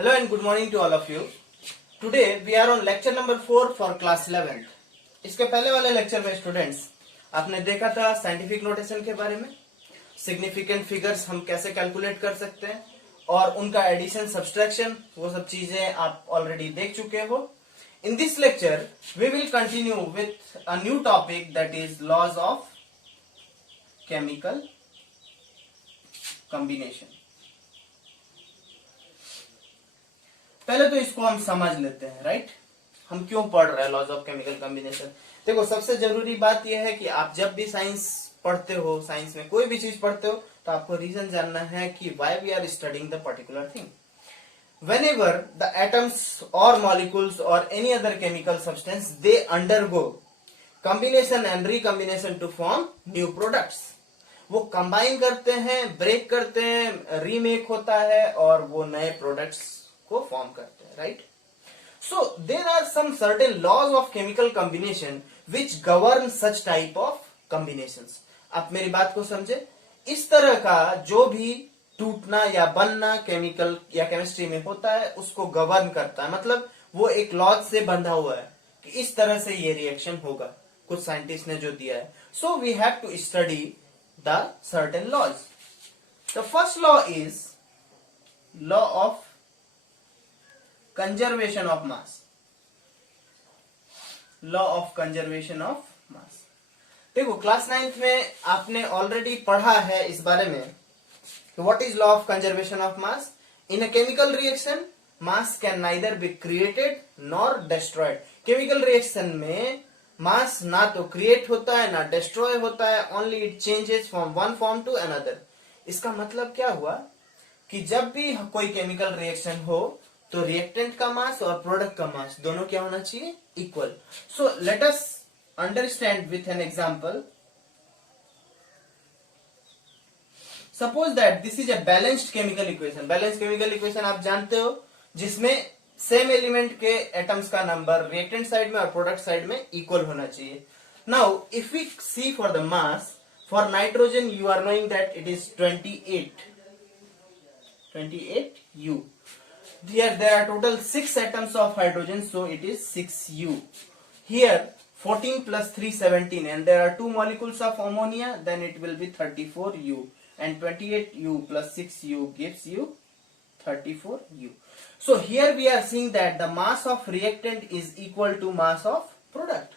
Hello and good morning to all of you. Today we are on lecture number 4 for class 11th. इसके पहले वाले lecture में students आपने देखा था साइंटिफिक नोटेशन के बारे में, सिग्निफिकेंट फिगर्स हम कैसे कैलकुलेट कर सकते हैं और उनका एडिशन सब्सट्रैक्शन वो सब चीजें आप ऑलरेडी देख चुके हो. In this lecture we will continue with a new topic that is laws of chemical combination. पहले तो इसको हम समझ लेते हैं, राइट? हम क्यों पढ़ रहे हैं लॉज ऑफ केमिकल कॉम्बिनेशन. देखो, सबसे जरूरी बात यह है कि आप जब भी साइंस पढ़ते हो, साइंस में कोई भी चीज पढ़ते हो, तो आपको रीजन जानना है कि why we are studying the particular thing. Whenever the atoms or molecules or any other chemical substance they undergo combination and recombination to form new products. वो कंबाइन करते हैं, ब्रेक करते हैं, रीमेक होता है और वो नए प्रोडक्ट्स को फॉर्म करते हैं, right? So there are some certain laws of chemical combination which govern such type of combinations. आप मेरी बात को समझे. इस तरह का जो भी टूटना या बनना केमिकल या केमिस्ट्री में होता है उसको गवर्न करता है, मतलब वो एक लॉज से बंधा हुआ है कि इस तरह से ये रिएक्शन होगा. कुछ साइंटिस्ट ने जो दिया है. So we have to study the certain laws. The first law is law of conservation of mass. Law of conservation of mass. देखो, क्लास 9th में आपने ऑलरेडी पढ़ा है इस बारे में. What is law of conservation of mass? In a chemical reaction, mass can neither be created nor destroyed. Chemical reaction में mass ना तो create होता है ना destroy होता है, only it changes from one form to another. इसका मतलब क्या हुआ कि जब भी कोई chemical reaction हो तो reactant का mass और product का mass दोनों क्या होना चाहिए? Equal. So let us understand with an example. Suppose that this is a balanced chemical equation. Balanced chemical equation आप जानते हो, जिसमें सेम एलिमेंट के एटम्स का नंबर रिएक्टेंट साइड में और प्रोडक्ट साइड में इक्वल होना चाहिए. Now if we see for the mass, for nitrogen you are knowing that it is 28 U. Here there are total 6 atoms of hydrogen, so it is 6U. Here 14 plus 3 17, and there are 2 molecules of ammonia, then it will be 34U. And 28U plus 6U gives you 34U. So here we are seeing that the mass of reactant is equal to mass of product.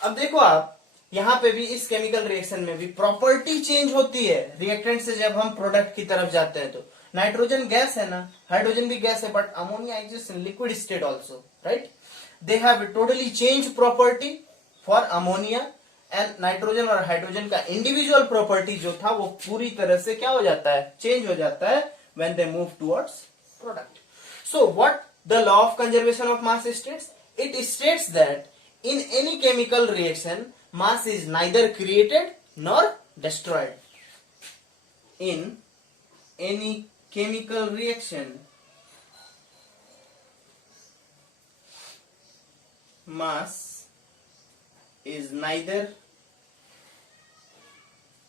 अब देखो, आप यहाँ पे भी इस chemical reaction में भी property change होती है रिएक्टेंट से जब हम प्रोडक्ट की तरफ जाते हैं. तो नाइट्रोजन गैस है ना, हाइड्रोजन भी गैस है, but ammonia exist in liquid state also, right? They have totally change property for ammonia. And nitrogen और हाइड्रोजन का इंडिविजुअल प्रॉपर्टी जो था वो पूरी तरह से क्या हो जाता है? चेंज हो जाता है when they move towards product. So what the law of conservation of mass states? It states that in any chemical reaction mass is neither created nor destroyed. In any chemical reaction mass is neither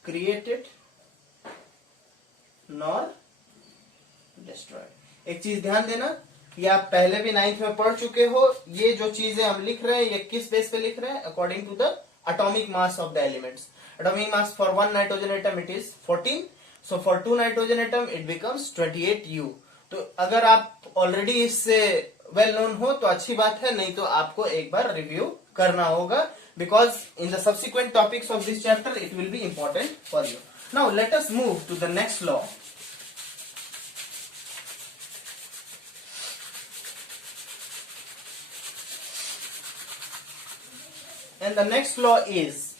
created nor destroyed. एक चीज ध्यान देना, ये आप पहले भी 9th में पढ़ चुके हो. ये जो चीजें हम लिख रहे हैं ये किस बेस पे लिख रहे हैं? According to the atomic mass of the elements. Atomic mass for one nitrogen atom it is 14. So for 2 nitrogen atom it becomes 28U. तो अगर आप ऑलरेडी इससे वेल नोन हो तो अच्छी बात है, नहीं तो आपको एक बार रिव्यू करना होगा, because in the subsequent topics of this chapter it will be important for you. Now let us move to the next law. And the next law is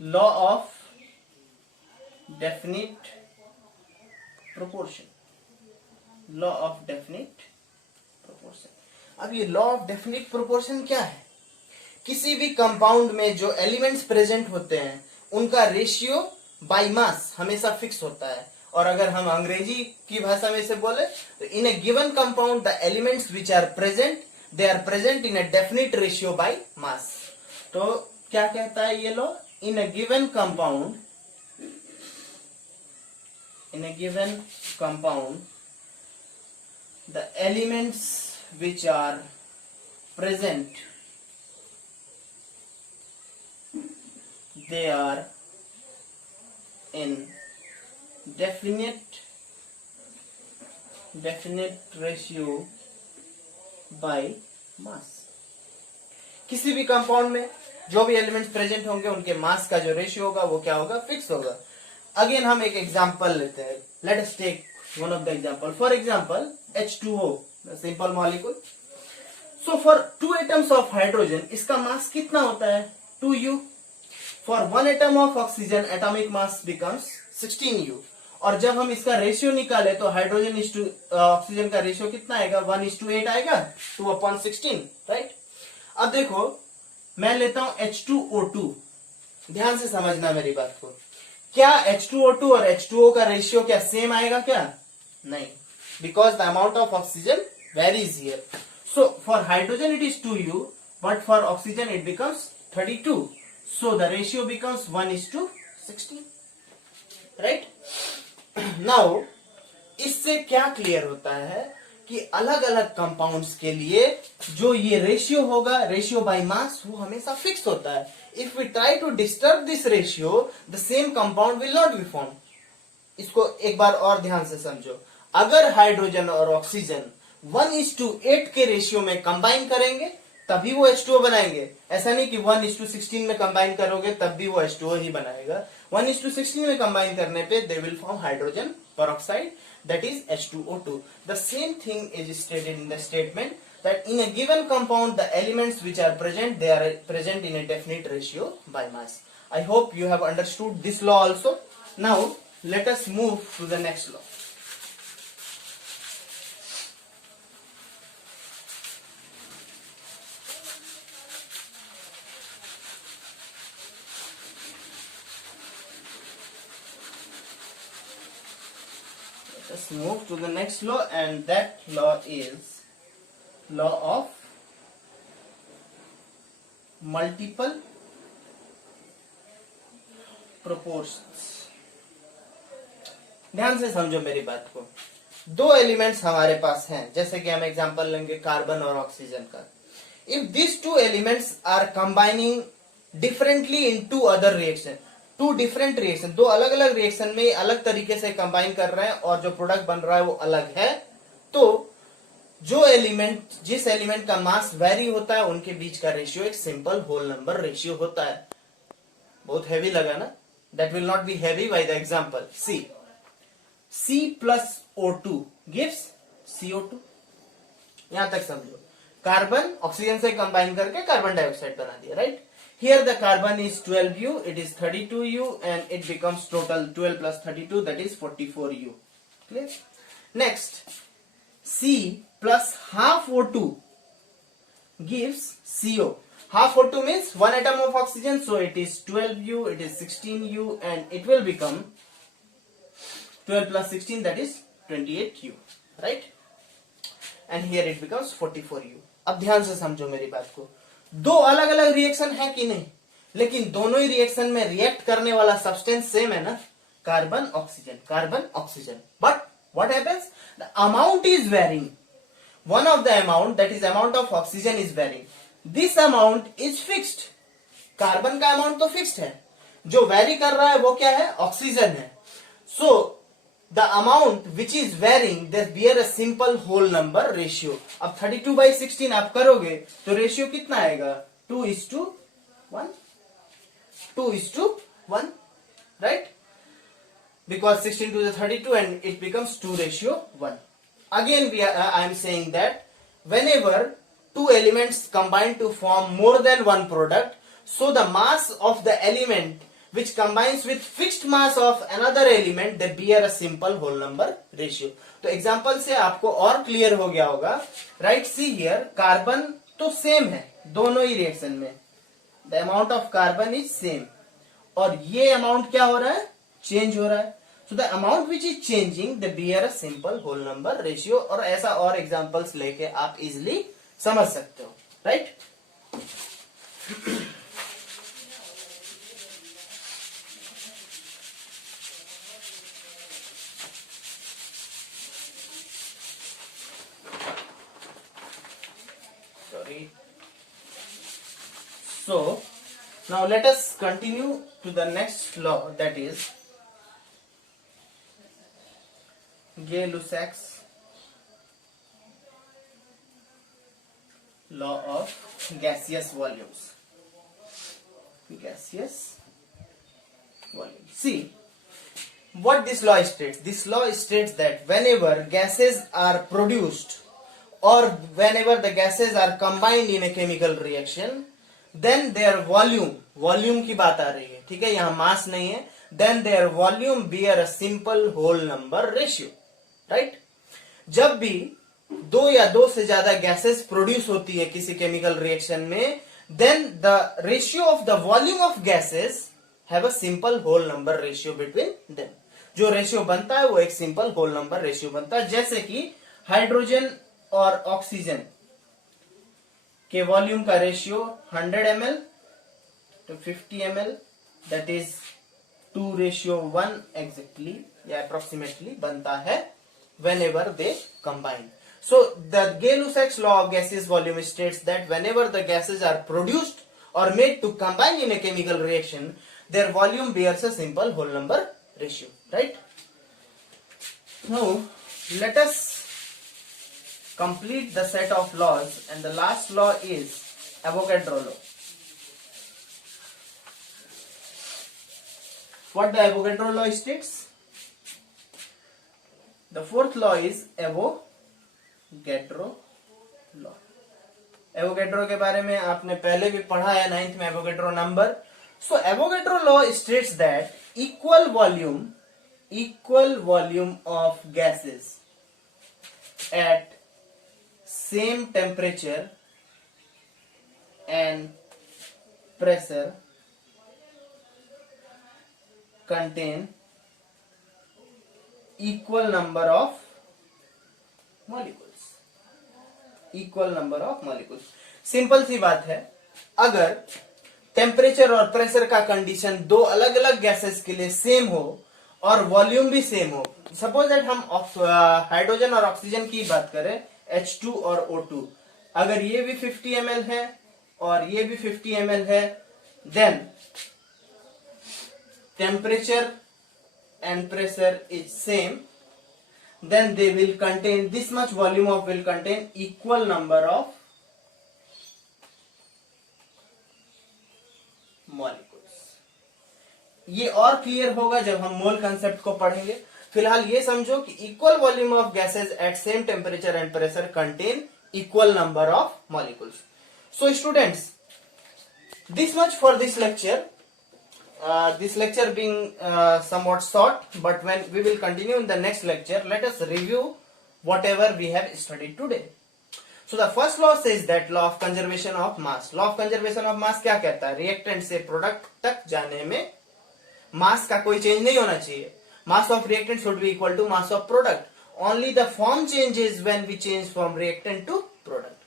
law of definite proportion. Law of definite proportion. अब ये law of definite proportion क्या है? किसी भी compound में जो elements present होते हैं उनका रेशियो बाय मास हमेशा फिक्स होता है. और अगर हम अंग्रेजी की भाषा में से बोले तो in a given compound the elements which are present they are present in a definite ratio by mass. तो क्या कहता है ये law? In a given compound in a given compound, the elements which are present, they are in definite ratio by mass. किसी भी compound में जो भी एलिमेंट्स प्रेजेंट होंगे उनके मास का जो रेशियो होगा वो क्या होगा, फिक्स होगा. अगेन हम एक एग्जांपल लेते हैं. Let us take one of the example. For example H2O, simple molecule. So for 2 atoms of hydrogen इसका मास कितना होता है, 2U. For 1 atom of oxygen atomic mass becomes 16U. और जब हम इसका रेशियो निकाले तो हाइड्रोजन इज टू ऑक्सीजन का रेशियो कितना आएगा, 1:8 आएगा, 2/16, राइट. अब देखो मैं लेता हूं H2O2. ध्यान से समझना मेरी बात को. क्या H2O2 और H2O का रेशियो क्या सेम आएगा क्या, नहीं, because the amount of oxygen varies here. So for hydrogen it is 2U, but for oxygen it becomes 32. So the ratio becomes 1:16, right. Now इससे क्या क्लियर होता है कि अलग अलग कंपाउंड्स के लिए जो ये रेशियो होगा, रेशियो बाय मास, वो हमेशा फिक्स होता है. If we try to disturb this ratio, the same compound will not be form. इसको एक बार और ध्यान से समझो. अगर हाइड्रोजन और ऑक्सीजन 1:8 के रेशियो में कंबाइन करेंगे तभी वो H2O बनाएंगे. ऐसा नहीं कि 1:16 में कंबाइन करोगे तब भी वो H2O ही बनाएगा. 1:16 में कंबाइन करने पे they will form hydrogen peroxide, that is H2O2. The same thing is stated in the statement that in a given compound the elements which are present, they are present in a definite ratio by mass. I hope you have understood this law also. Now let us move to the next law. Let's move to the next law, and that law is law of multiple proportions. ध्यान से समझो मेरी बात को. दो elements हमारे पास हैं, जैसे कि हम एग्जांपल लेंगे कार्बन और ऑक्सीजन का. If this two elements are combining differently in two other reaction, two different reaction, दो अलग अलग रिएक्शन में अलग तरीके से कंबाइन कर रहे हैं और जो प्रोडक्ट बन रहा है वो अलग है, तो जो एलिमेंट, जिस एलिमेंट का मास वेरी होता है उनके बीच का रेशियो एक सिंपल होल नंबर रेशियो होता है. बहुत हैवी लगा ना? That will not B heavy by the example. C plus O2 gives CO2. यहां तक समझो. कार्बन ऑक्सीजन से कंबाइन करके कार्बन डाइऑक्साइड बना दिया, right. Here the carbon is 12U, it is 32U, and it becomes total 12 plus 32, that is 44U. Clear? Next, C plus half O2 gives CO. Half O2 means 1 atom of oxygen, so it is 12U, it is 16U, and it will become 12 plus 16, that is 28U, right? And here it becomes 44U. अब ध्यान से समझो मेरी बात को. दो अलग अलग रिएक्शन है कि नहीं, लेकिन दोनों ही रिएक्शन में रिएक्ट करने वाला सब्सटेंस सेम है ना, carbon oxygen, carbon oxygen. But what happens, the amount is varying. One of the amount, that is amount of oxygen, is varying. This amount is fixed. Carbon का amount तो fixed है, जो very कर रहा है वो क्या है, ऑक्सीजन है. सो the amount which is varying, they bear a simple whole number ratio. अब 32/16 आप करोगे तो रेशियो कितना आएगा, 2:1, 2:1, right? Because 16 to the 32 and it becomes 2:1. Again I am saying that whenever two elements combine to form more than one product, so the mass of the element which combines with fixed mass of another element, they bear a simple whole number ratio. तो example से आपको और clear हो गया होगा. Right, see here, carbon तो same है दोनों ही रिएक्शन में, the amount of carbon is same, और ये अमाउंट क्या हो रहा है, चेंज हो रहा है. So the amount which is changing, they bear a simple whole number ratio. और ऐसा और एग्जांपल्स लेके आप इजिली समझ सकते हो, right. So now let us continue to the next law, that is Gay-Lussac's law of gaseous volumes. Gaseous volume. See what this law states. This law states that whenever gases are produced or whenever the gases are combined in a chemical reaction, then their volume की बात आ रही है, ठीक है, यहाँ मास नहीं है, then their volume bear a simple whole number ratio, right? जब भी दो या दो से ज्यादा गैसेस प्रोड्यूस होती है किसी केमिकल रिएक्शन में, then the ratio of the volume of gases have a simple whole number ratio between them. जो रेशियो बनता है वो एक सिंपल होल नंबर रेशियो बनता है, जैसे कि हाइड्रोजन और ऑक्सीजन के वॉल्यूम का ratio 100 ml to 50 ml, that is 2:1 exactly या approximately बनता है whenever they combine. So the Gay-Lussac's law of gaseous volume states that whenever the gases are produced or made to combine in a chemical reaction, their volume bears a simple whole number ratio, right? Now let us complete the set of laws, and the last law is Avogadro law. What the Avogadro law states? The fourth law is Avogadro law. Avogadro के बारे में आपने पहले भी पढ़ा है 9th में, Avogadro number. So Avogadro law states that equal volume of gases at same temperature and pressure contain equal number of molecules. Equal number of molecules. Simple सी बात है, अगर टेम्परेचर और प्रेशर का कंडीशन दो अलग अलग गैसेस के लिए सेम हो और वॉल्यूम भी सेम हो, सपोज दैट हम हाइड्रोजन और ऑक्सीजन की बात करें, H2 और O2, अगर ये भी 50 ml है और ये भी 50 ml है, then temperature and pressure is same, then they will contain this much volume of will contain equal number of molecules. ये और क्लियर होगा जब हम मोल कंसेप्ट को पढ़ेंगे. फिलहाल ये समझो कि equal volume of gases at same temperature and pressure contain equal number of molecules. So students, this much for this lecture. This lecture being somewhat short, but when we will continue in the next lecture, let us review whatever we have studied today. So the first law says that law of conservation of mass. Law of conservation of mass क्या कहता है? Reactant से product तक जाने में मास का कोई change नहीं होना चाहिए. Mass of reactant should be equal to mass of product. Only the form changes when we change from reactant to product.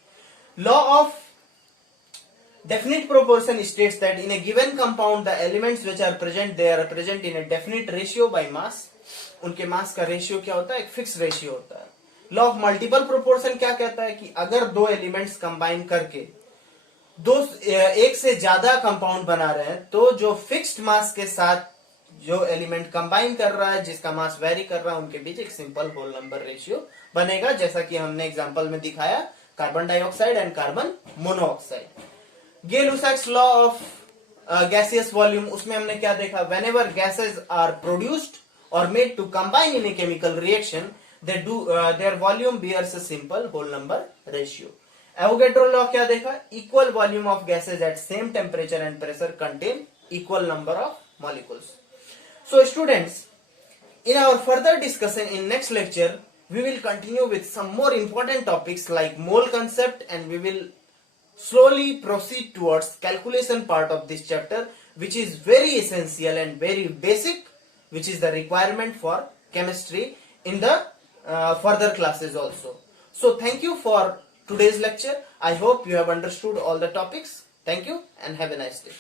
Law of definite proportion states that in a given compound the elements which are present, they are present in a definite ratio by mass. उनके मास का ratio क्या होता है? एक fix ratio होता है. Law of multiple proportion क्या कहता है कि अगर दो एलिमेंट्स कंबाइन करके एक से ज्यादा कंपाउंड बना रहे हैं, तो जो फिक्स्ड मास के साथ जो एलिमेंट कंबाइन कर रहा है, जिसका मास वेरी कर रहा है, उनके बीच एक सिंपल होल नंबर रेशियो बनेगा, जैसा कि हमने एग्जांपल में दिखाया, carbon dioxide and carbon monoxide. Gay-Lussac's law of gaseous volume, उसमें हमने क्या देखा? Whenever gases are produced or made to combine in a chemical reaction, they do their volume bears a simple whole number ratio. Avogadro law क्या देखा? Equal volume of gases at same temperature and pressure contain equal number of molecules. So students, in our further discussion in next lecture, we will continue with some more important topics like mole concept, and we will slowly proceed towards calculation part of this chapter, which is very essential and very basic, which is the requirement for chemistry in the further classes also. So thank you for today's lecture. I hope you have understood all the topics. Thank you and have a nice day.